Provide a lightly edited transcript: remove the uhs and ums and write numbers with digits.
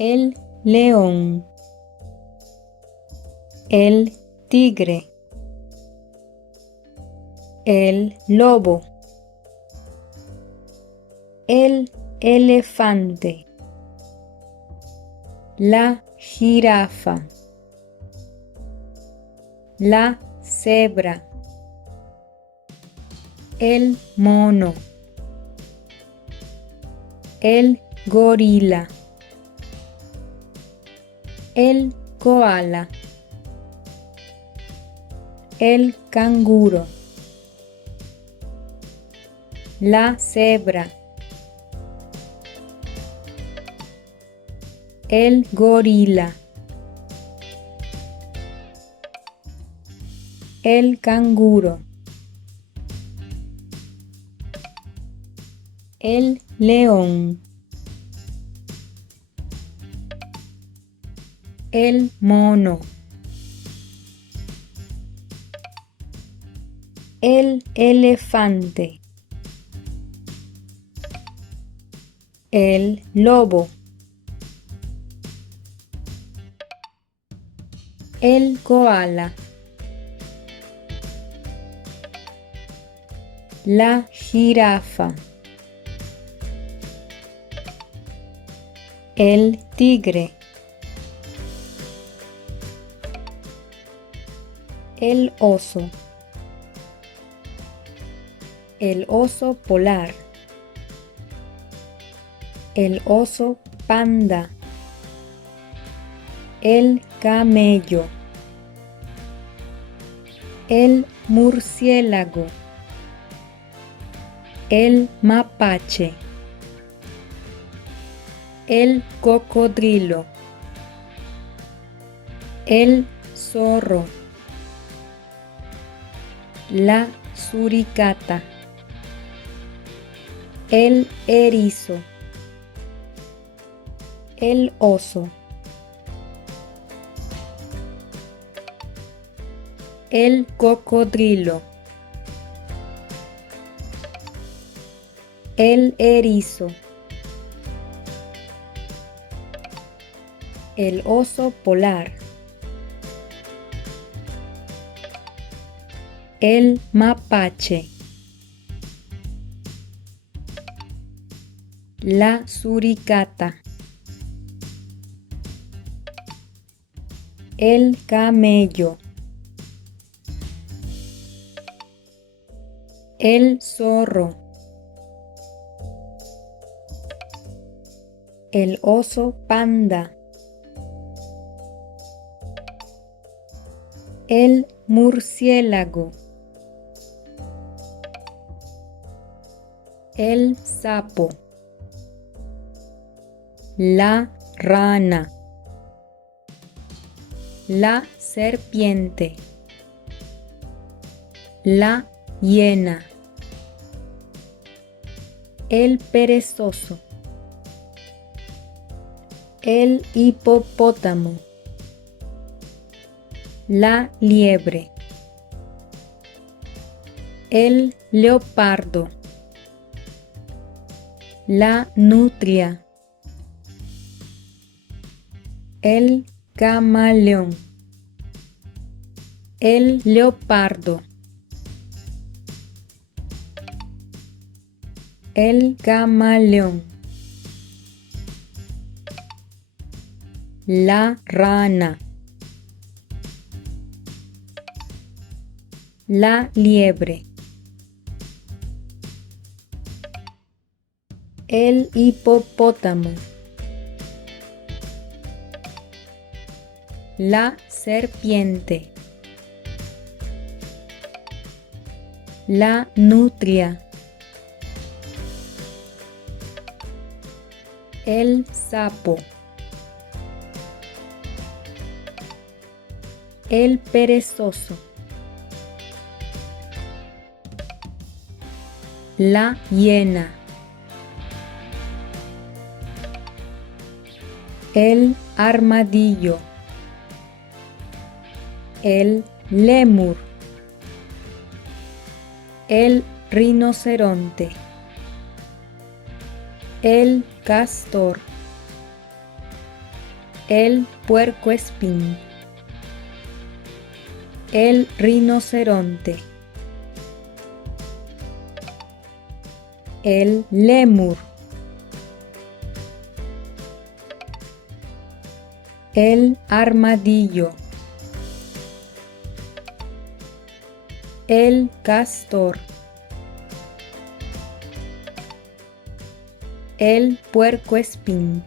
el león, el tigre, el lobo, el elefante, la jirafa, la cebra, el mono, el gorila, el koala, el canguro, la cebra, el gorila, el canguro, el león, el mono, el elefante, el lobo, el koala, la jirafa, el tigre, el oso polar, el oso panda, el camello, el murciélago, el mapache, el cocodrilo, el zorro, la suricata, el erizo, el oso, el cocodrilo, el erizo, el oso polar, el mapache, la suricata, el camello, el zorro, el oso panda, el murciélago, el sapo, la rana, la serpiente, la hiena, el perezoso, el hipopótamo, la liebre, el leopardo, la nutria, el camaleón, el leopardo, el camaleón, la rana, la liebre, el hipopótamo, la serpiente, la nutria, el sapo, el perezoso, la hiena, el armadillo, el lémur, el rinoceronte, el castor, el puercoespín, el rinoceronte, el lémur, el armadillo, el castor, el puercoespín.